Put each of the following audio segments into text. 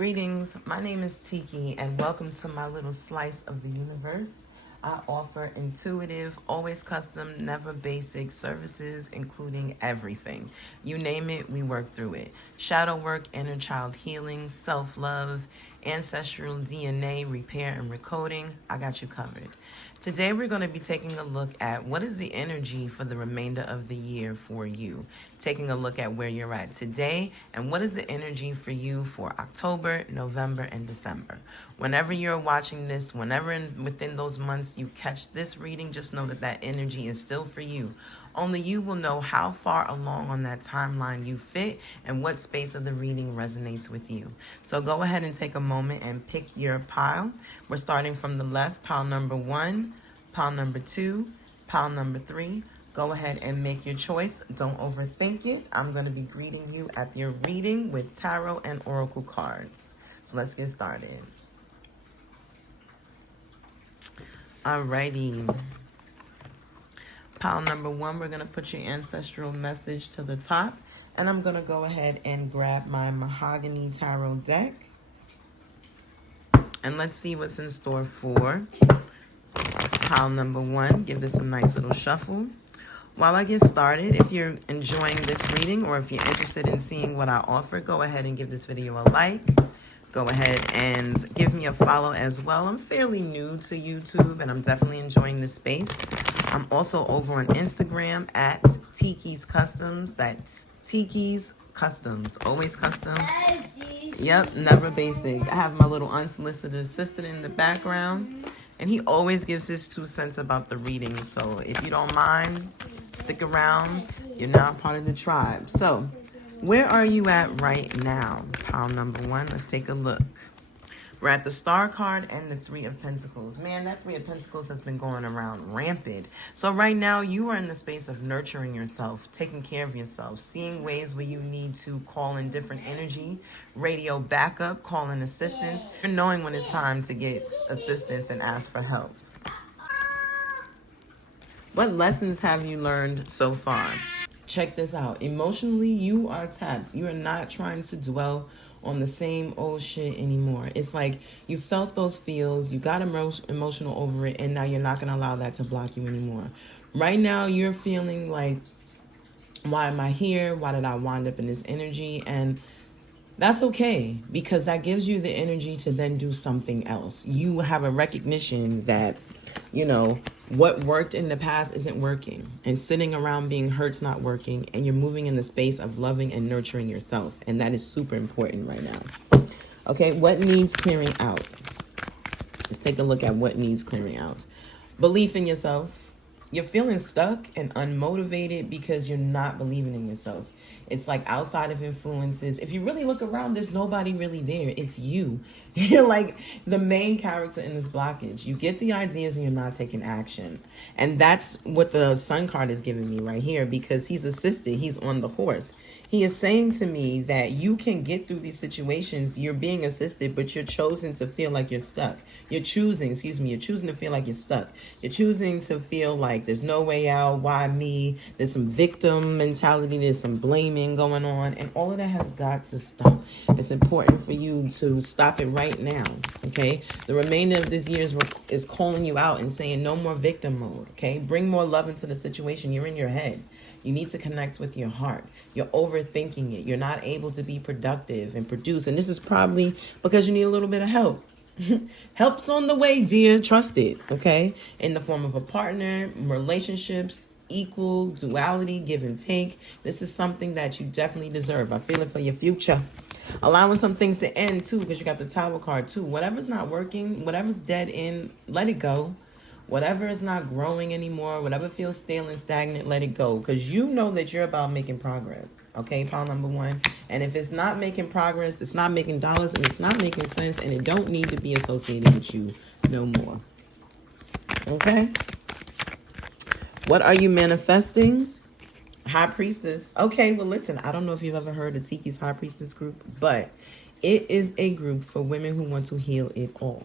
Greetings, my name is Tiki and welcome to my little slice of the universe. I offer intuitive, always custom, never basic services, including everything. You name it, we work through it. Shadow work, inner child healing, self-love, ancestral DNA repair and recoding. I got you covered. Today we're going to be taking a look at what is the energy for the remainder of the year for you. Taking a look at where you're at today and what is the energy for you for October, November, and December. Whenever you're watching this, whenever within those months you catch this reading, just know that that energy is still for you. Only you will know how far along on that timeline you fit and what space of the reading resonates with you. So go ahead and take a moment and pick your pile. We're starting from the left, pile number 1, pile number 2, pile number 3. Go ahead and make your choice. Don't overthink it. I'm going to be greeting you at your reading with tarot and oracle cards. So let's get started. Alrighty. Pile number 1, we're going to put your ancestral message to the top. And I'm going to go ahead and grab my mahogany tarot deck. And let's see what's in store for pile number 1. Give this a nice little shuffle. While I get started, if you're enjoying this reading or if you're interested in seeing what I offer, go ahead and give this video a like. Go ahead and give me a follow as well. I'm fairly new to YouTube and I'm definitely enjoying this space. I'm also over on Instagram at Tiki's Customs. That's Tiki's Customs. Always custom. Yep, never basic. I have my little unsolicited assistant in the background. And he always gives his 2 cents about the reading. So if you don't mind, stick around. You're now part of the tribe. So where are you at right now? Pile number 1. Let's take a look. We're at the Star card and the 3 of Pentacles. Man, that 3 of Pentacles has been going around rampant. So right now, you are in the space of nurturing yourself, taking care of yourself, seeing ways where you need to call in different energy, radio backup, call in assistance, and knowing when it's time to get assistance and ask for help. What lessons have you learned so far? Check this out. Emotionally, you are tapped. You are not trying to dwell on the same old shit anymore. It's like you felt those feels, you got emotional over it, and now you're not going to allow that to block you anymore. Right now, you're feeling like, why am I here? Why did I wind up in this energy? And that's okay, because that gives you the energy to then do something else. You have a recognition that, you know, what worked in the past isn't working, and sitting around being hurt's not working, and you're moving in the space of loving and nurturing yourself, and that is super important right now. Okay, what needs clearing out? Let's take a look at what needs clearing out. Belief in yourself. You're feeling stuck and unmotivated because you're not believing in yourself. It's like outside of influences. If you really look around, there's nobody really there. It's you. You're like the main character in this blockage. You get the ideas and you're not taking action. And that's what the Sun card is giving me right here, because he's assisted. He's on the horse. He is saying to me that you can get through these situations. You're being assisted, but you're chosen to feel like you're stuck. You're choosing to feel like you're stuck. You're choosing to feel like there's no way out. Why me? There's some victim mentality. There's some blaming going on. And all of that has got to stop. It's important for you to stop it right now, okay? The remainder of this year is calling you out and saying no more victim mode, okay? Bring more love into the situation. You're in your head. You need to connect with your heart. You're overthinking it. You're not able to be productive and produce. And this is probably because you need a little bit of help. Help's on the way, dear. Trust it, okay? In the form of a partner, relationships, equal, duality, give and take. This is something that you definitely deserve. I feel it for your future. Allowing some things to end, too, because you got the Tower card, too. Whatever's not working, whatever's dead end, let it go. Whatever is not growing anymore, whatever feels stale and stagnant, let it go. Because you know that you're about making progress. Okay, pile number 1. And if it's not making progress, it's not making dollars, and it's not making sense, and it don't need to be associated with you no more. Okay? What are you manifesting? High Priestess. Okay, well, listen, I don't know if you've ever heard of Tiki's High Priestess group, but it is a group for women who want to heal it all.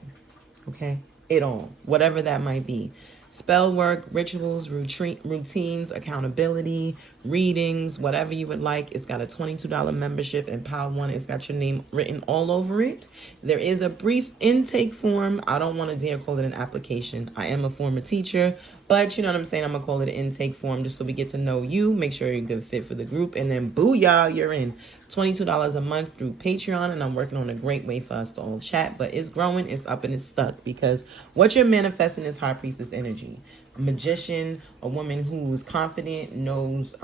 Okay? It all. Whatever that might be. spell work, rituals, routines, accountability, readings, whatever you would like. It's got a $22 membership, and Pile 1, it's got your name written all over it. There is a brief intake form. I don't want to dare call it an application. I am a former teacher, but you know what I'm saying? I'm going to call it an intake form just so we get to know you, make sure you're a good fit for the group, and then booyah, you're in. $22 a month through Patreon, and I'm working on a great way for us to all chat, but it's growing, it's up, and it's stuck, because what you're manifesting is High Priestess energy. A magician, a woman who's confident, knows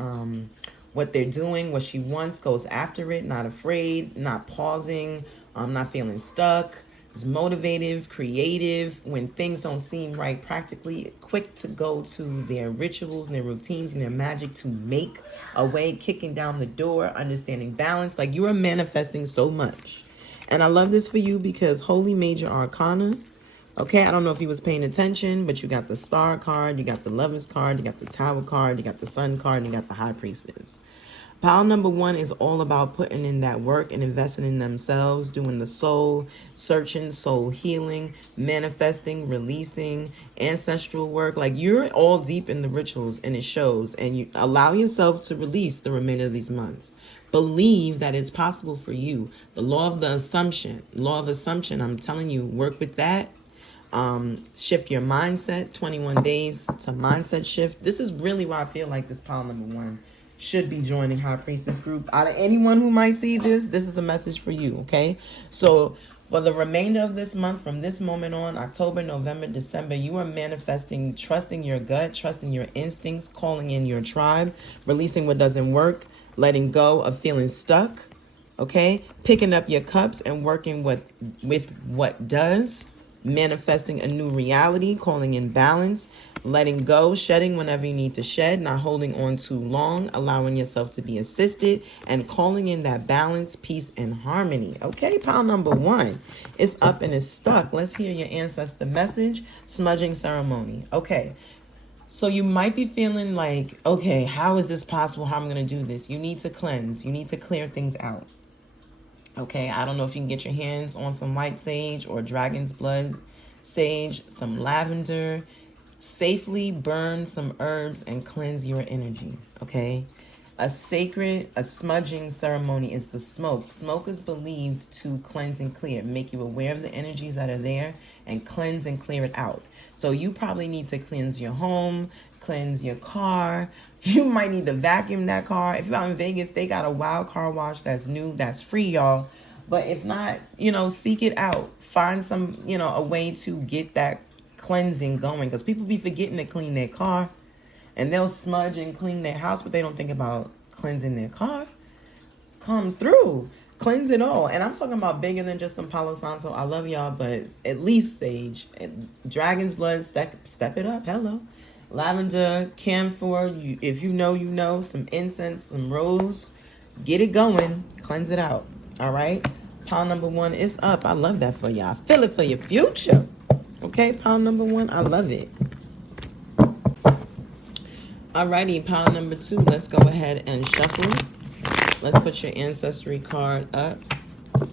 what they're doing, what she wants, goes after it, not afraid, not pausing, not feeling stuck, is motivative, creative, when things don't seem right practically, quick to go to their rituals and their routines and their magic to make a way, kicking down the door, understanding balance. Like, you are manifesting so much. And I love this for you because Holy Major Arcana, okay, I don't know if you was paying attention, but you got the Star card, you got the Lovers card, you got the Tower card, you got the Sun card, and you got the High Priestess. Pile number 1 is all about putting in that work and investing in themselves, doing the soul searching, soul healing, manifesting, releasing, ancestral work. Like, you're all deep in the rituals, and it shows. And you allow yourself to release the remainder of these months. Believe that it's possible for you. The law of assumption, I'm telling you, work with that. Shift your mindset, 21 days to mindset shift. This is really why I feel like this pile number 1 should be joining High Priestess group. Out of anyone who might see this, this is a message for you, okay? So for the remainder of this month, from this moment on, October, November, December, you are manifesting, trusting your gut, trusting your instincts, calling in your tribe, releasing what doesn't work, letting go of feeling stuck, okay? Picking up your cups and working with what does, manifesting a new reality, calling in balance, letting go, shedding whenever you need to shed, not holding on too long, allowing yourself to be assisted, and calling in that balance, peace, and harmony. Okay, pile number 1 is up and it's stuck. Let's hear your ancestor message, smudging ceremony. Okay, so you might be feeling like, okay, how is this possible? How am I going to do this? You need to cleanse. You need to clear things out. Okay, I don't know if you can get your hands on some white sage or dragon's blood sage, some lavender. Safely burn some herbs and cleanse your energy, okay? A smudging ceremony is the smoke. Smoke is believed to cleanse and clear, make you aware of the energies that are there, and cleanse and clear it out. So you probably need to cleanse your home, cleanse your car. You might need to vacuum that car. If you're out in Vegas, they got a wild car wash that's new, that's free, y'all. But if not, seek it out. Find some, a way to get that cleansing going, because people be forgetting to clean their car, and they'll smudge and clean their house, but they don't think about cleansing their car. Come through, cleanse it all. And I'm talking about bigger than just some Palo Santo. I love y'all, but at least sage, dragon's blood, step it up. Hello, lavender, camphor, if you know, some incense, some rose, get it going, cleanse it out. All right, pile number 1 is up. I love that for y'all. Feel it for your future. Okay, pile number 1, I love it. Alrighty, pile number 2, let's go ahead and shuffle. Let's put your Ancestry card up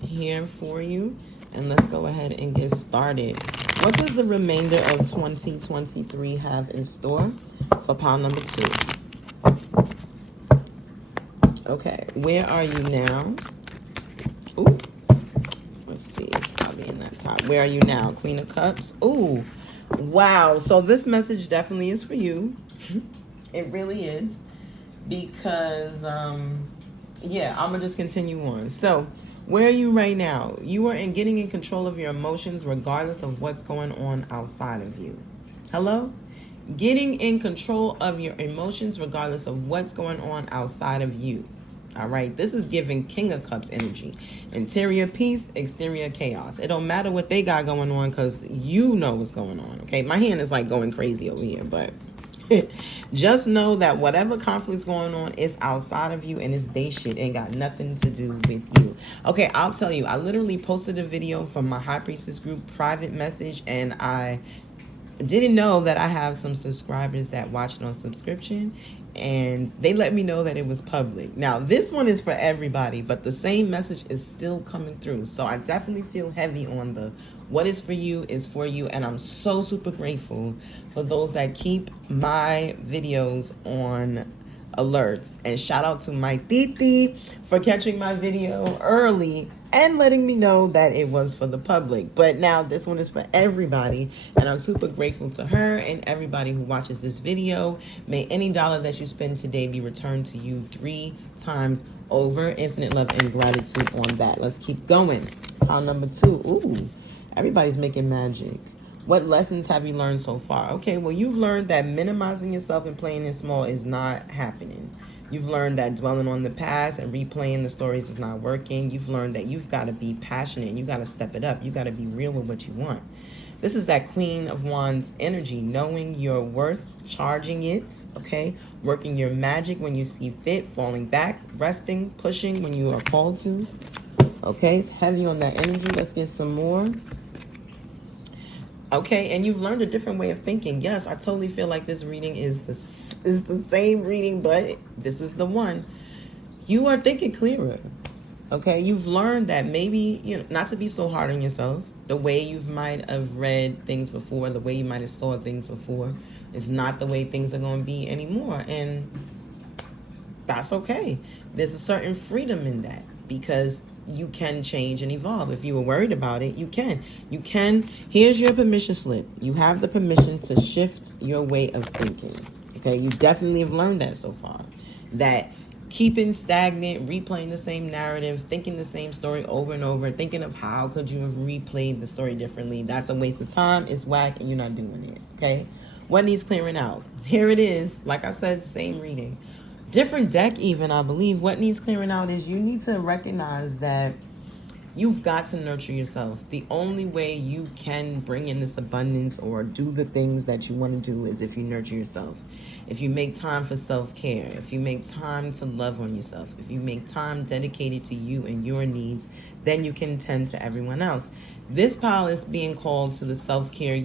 here for you, and let's go ahead and get started. What does the remainder of 2023 have in store for pile number 2? Okay, where are you now? Ooh. Let's see, it's probably in that top. Where are you now? Queen of Cups. Ooh, wow. So this message definitely is for you. It really is. Because, yeah, I'm going to just continue on. So, where are you right now? You are getting in control of your emotions regardless of what's going on outside of you. Hello? Getting in control of your emotions regardless of what's going on outside of you. All right, this is giving King of Cups energy. Interior peace, exterior chaos. It don't matter what they got going on, because you know what's going on, okay? My hand is like going crazy over here, but just know that whatever conflict's going on is outside of you, and it's they shit. It ain't got nothing to do with you. Okay, I'll tell you, I literally posted a video from my High Priestess group private message, and I didn't know that I have some subscribers that watch it on subscription. and they let me know that it was public. Now, this one is for everybody, but the same message is still coming through. So I definitely feel heavy on the what is for you is for you, and I'm so super grateful for those that keep my videos on alerts. And shout out to my Tiki for catching my video early and letting me know that it was for the public. But now this one is for everybody, and I'm super grateful to her and everybody who watches this video. May any dollar that you spend today be returned to you 3 times over. Infinite love and gratitude on that. Let's keep going. Pile number 2. Ooh, everybody's making magic. What lessons have you learned so far? Okay, well, you've learned that minimizing yourself and playing it small is not happening. You've learned that dwelling on the past and replaying the stories is not working. You've learned that you've got to be passionate and you got to step it up. You got to be real with what you want. This is that Queen of Wands energy, knowing your worth, charging it, okay? Working your magic when you see fit, falling back, resting, pushing when you are called to. Okay, it's heavy on that energy. Let's get some more. Okay, and you've learned a different way of thinking. Yes, I totally feel like this reading is the same reading, but this is the one. You are thinking clearer. Okay, you've learned that maybe, not to be so hard on yourself. The way you might have read things before, the way you might have saw things before is not the way things are going to be anymore. And that's okay. There's a certain freedom in that because you can change and evolve. If you were worried about it, you can. Here's your permission slip. You have the permission to shift your way of thinking. Okay, you definitely have learned that so far. That keeping stagnant, replaying the same narrative, thinking the same story over and over, thinking of how could you have replayed the story differently, that's a waste of time, it's whack, and you're not doing it. Okay, what needs clearing out? Here it is. Like I said, same reading. Different deck even, I believe. What needs clearing out is you need to recognize that you've got to nurture yourself. The only way you can bring in this abundance or do the things that you want to do is if you nurture yourself. If you make time for self-care, if you make time to love on yourself, if you make time dedicated to you and your needs, then you can tend to everyone else. This pile is being called to the self-care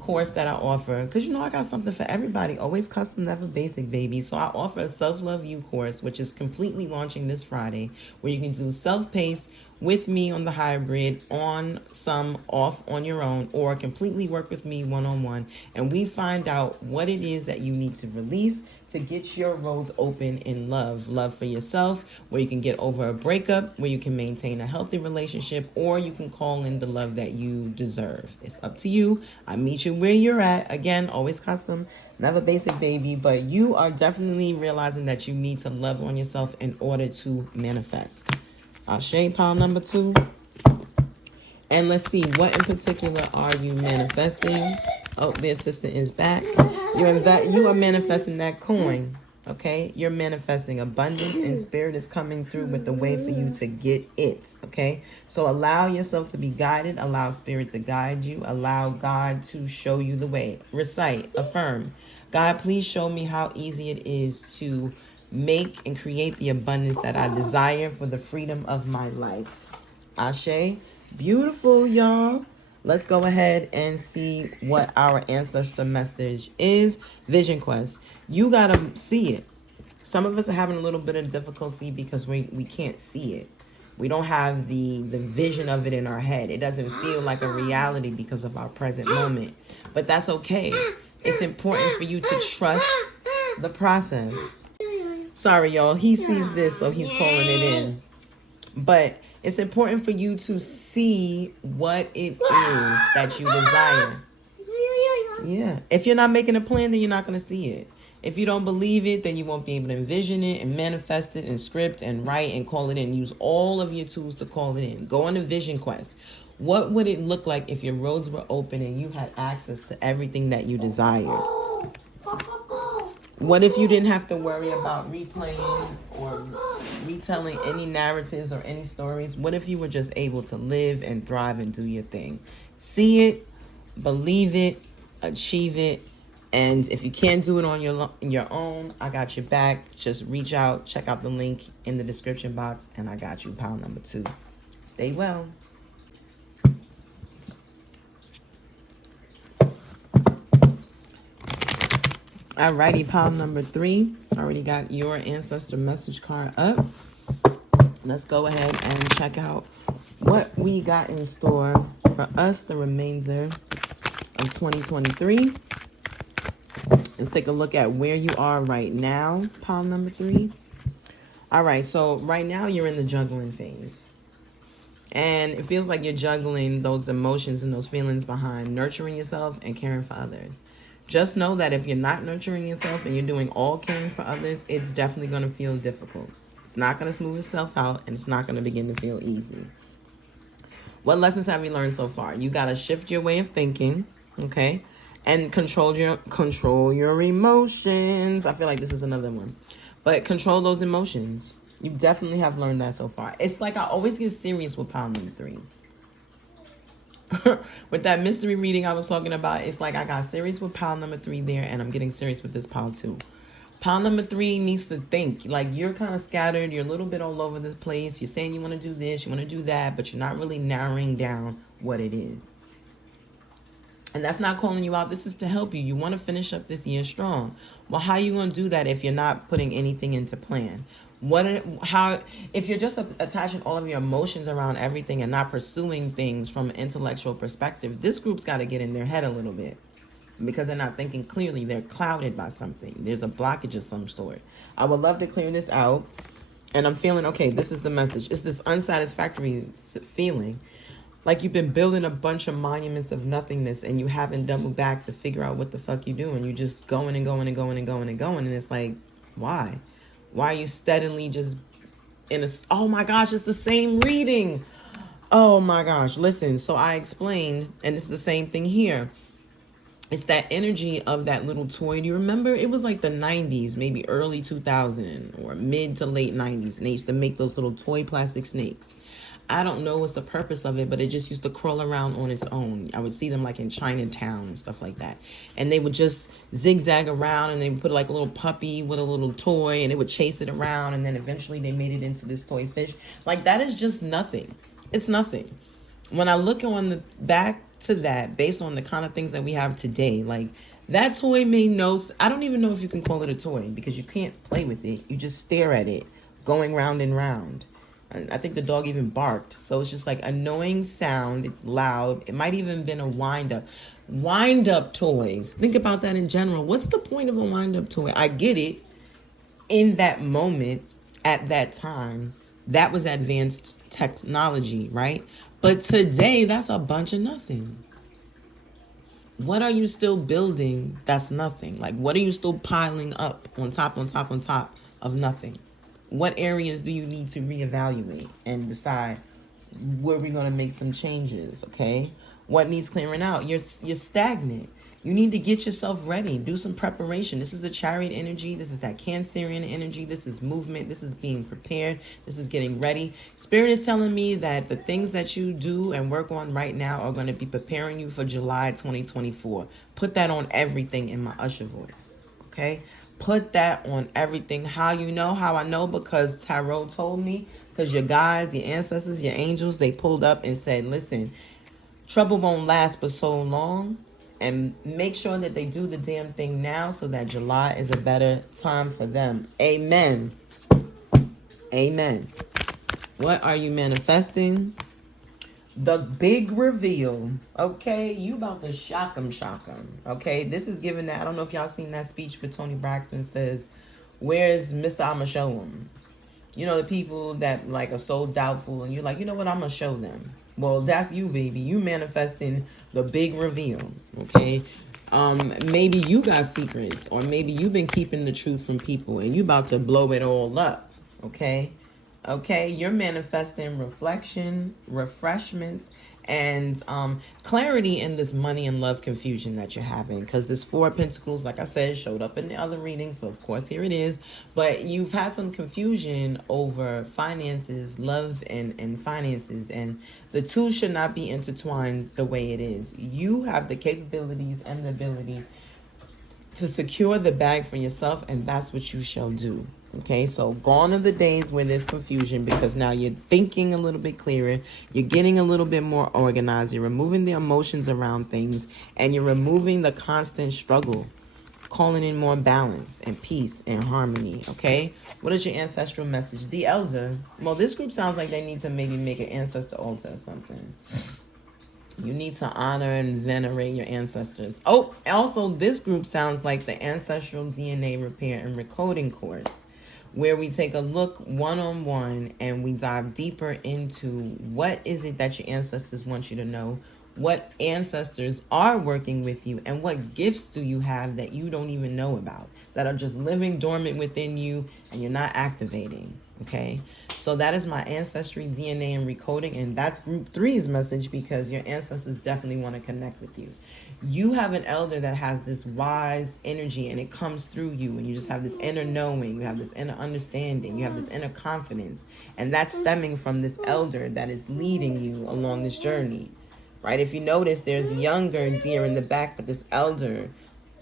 course that I offer, because I got something for everybody. Always custom, never basic, baby. So I offer a self-love you course, which is completely launching this Friday, where you can do self-paced with me on the hybrid, on some off on your own, or completely work with me one-on-one, and we find out what it is that you need to release to get your roads open in love for yourself, where you can get over a breakup, where you can maintain a healthy relationship, or you can call in the love that you deserve. It's up to you. I meet you where you're at. Again, always custom, never basic, baby, but you are definitely realizing that you need to love on yourself in order to manifest. I'll shade pile number 2. And let's see, what in particular are you manifesting? Oh, the assistant is back. You are manifesting that coin, okay? You're manifesting abundance, and spirit is coming through with the way for you to get it, okay? So allow yourself to be guided. Allow spirit to guide you. Allow God to show you the way. Recite, affirm. God, please show me how easy it is to make and create the abundance that I desire for the freedom of my life. Ashe. Beautiful, y'all. Let's go ahead and see what our ancestor message is. Vision quest. You gotta see it. Some of us are having a little bit of difficulty because we can't see it. We don't have the vision of it in our head. It doesn't feel like a reality because of our present moment. But that's okay. It's important for you to trust the process. Sorry, y'all. He sees this, so he's calling it in. But it's important for you to see what it is that you desire. Yeah. If you're not making a plan, then you're not going to see it. If you don't believe it, then you won't be able to envision it and manifest it and script and write and call it in. Use all of your tools to call it in. Go on a vision quest. What would it look like if your roads were open and you had access to everything that you desired? What if you didn't have to worry about replaying or retelling any narratives or any stories? What if you were just able to live and thrive and do your thing? See it, believe it, achieve it. And if you can't do it on your own, I got your back. Just reach out, check out the link in the description box, and I got you. Pile number 2. Stay well. Alrighty, pile number 3. Already got your ancestor message card up. Let's go ahead and check out what we got in store for us the remainder of 2023. Let's take a look at where you are right now, pile number 3. All right, so right now you're in the juggling phase. And it feels like you're juggling those emotions and those feelings behind nurturing yourself and caring for others. Just know that if you're not nurturing yourself and you're doing all caring for others, it's definitely going to feel difficult. It's not going to smooth itself out, and it's not going to begin to feel easy. What lessons have you learned so far? You got to shift your way of thinking, okay? And control your emotions. I feel like this is another one. But control those emotions. You definitely have learned that so far. It's like I always get serious with pile number 3. With that mystery reading I was talking about, it's like I got serious with pile number 3 there, and I'm getting serious with this pile 2. Pile number 3 needs to think. Like, you're kind of scattered. You're a little bit all over this place. You're saying you want to do this, you want to do that, but you're not really narrowing down what it is. And that's not calling you out. This is to help you. You want to finish up this year strong. Well, how are you going to do that if you're not putting anything into plan? If you're just attaching all of your emotions around everything and not pursuing things from an intellectual perspective, this group's got to get in their head a little bit because they're not thinking clearly. They're clouded by something. There's a blockage of some sort. I would love to clear this out. And I'm feeling, okay, this is the message. It's this unsatisfactory feeling. Like you've been building a bunch of monuments of nothingness and you haven't doubled back to figure out what the fuck you're doing. You're just going and going and going and going and going. And it's like, why? Why are you steadily just oh my gosh, it's the same reading. Oh my gosh, listen. So I explained, and it's the same thing here. It's that energy of that little toy. Do you remember? It was like the 90s, maybe early 2000 or mid to late 90s. And they used to make those little toy plastic snakes. I don't know what's the purpose of it, but it just used to crawl around on its own. I would see them like in Chinatown and stuff like that. And they would just zigzag around, and they would put like a little puppy with a little toy, and it would chase it around. And then eventually they made it into this toy fish. Like, that is just nothing. It's nothing. When I look on the back to that, based on the kind of things that we have today, like that toy I don't even know if you can call it a toy because you can't play with it. You just stare at it going round and round. And I think the dog even barked. So it's just like annoying sound. It's loud. It might even been a wind-up. Wind-up toys. Think about that in general. What's the point of a wind-up toy? I get it. In that moment, at that time, that was advanced technology, right? But today, that's a bunch of nothing. What are you still building that's nothing? Like, what are you still piling up on top of nothing? What areas do you need to reevaluate and decide where we're going to make some changes, okay? What needs clearing out? You're stagnant. You need to get yourself ready. Do some preparation. This is the Chariot energy. This is that Cancerian energy. This is movement. This is being prepared. This is getting ready. Spirit is telling me that the things that you do and work on right now are going to be preparing you for July 2024. Put that on everything in my Usher voice, okay? Put that on everything. How you know? How I know? Because Tarot told me. Because your guides, your ancestors, your angels, they pulled up and said, listen, trouble won't last but so long. And make sure that they do the damn thing now so that July is a better time for them. Amen. Amen. What are you manifesting? The big reveal. Okay, you about to shock them. Okay, this is given that, I don't know if y'all seen that speech where Tony Braxton says, where's Mr. I'ma show him? You know, the people that like are so doubtful and you're like, you know what, I'm gonna show them. Well, that's you, baby. You manifesting the big reveal, okay? Maybe you got secrets, or maybe you've been keeping the truth from people and you about to blow it all up, okay? Okay, you're manifesting reflection, refreshments, and clarity in this money and love confusion that you're having. Because this Four of Pentacles, like I said, showed up in the other reading. So, of course, here it is. But you've had some confusion over finances, love and finances. And the two should not be intertwined the way it is. You have the capabilities and the ability to secure the bag for yourself, and that's what you shall do. Okay, so gone are the days where there's confusion, because now you're thinking a little bit clearer, you're getting a little bit more organized, you're removing the emotions around things, and you're removing the constant struggle. calling in more balance and peace and harmony, okay? What is your ancestral message? The elder. Well, this group sounds like they need to maybe make an ancestor altar or something. You need to honor and venerate your ancestors. Oh, also, this group sounds like the Ancestral DNA Repair and Recoding course, where we take a look one-on-one and we dive deeper into what is it that your ancestors want you to know, what ancestors are working with you, and what gifts do you have that you don't even know about, that are just living dormant within you and you're not activating, okay? So that is my Ancestry DNA and Recoding, and that's group 3's message, because your ancestors definitely want to connect with you. You have an elder that has this wise energy, and it comes through you, and you just have this inner knowing, you have this inner understanding, you have this inner confidence, and that's stemming from this elder that is leading you along this journey, right? If you notice, there's younger deer in the back, but this elder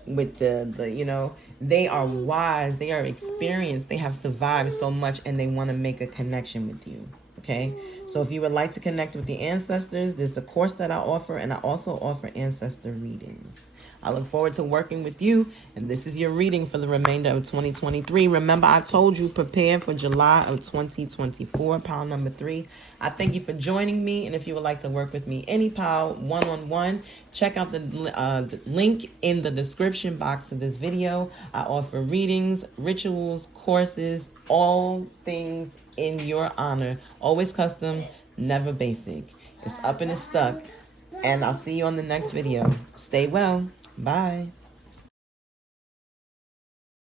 with the you know, they are wise, they are experienced, they have survived so much, and they want to make a connection with you, okay? So if you would like to connect with the ancestors, there's a course that I offer, and I also offer ancestor readings. I look forward to working with you, and this is your reading for the remainder of 2023. Remember, I told you, prepare for July of 2024, pile number 3. I thank you for joining me, and if you would like to work with me, any pile, one-on-one, check out the link in the description box of this video. I offer readings, rituals, courses, all things in your honor. Always custom, never basic. It's up and it's stuck. And I'll see you on the next video. Stay well. Bye.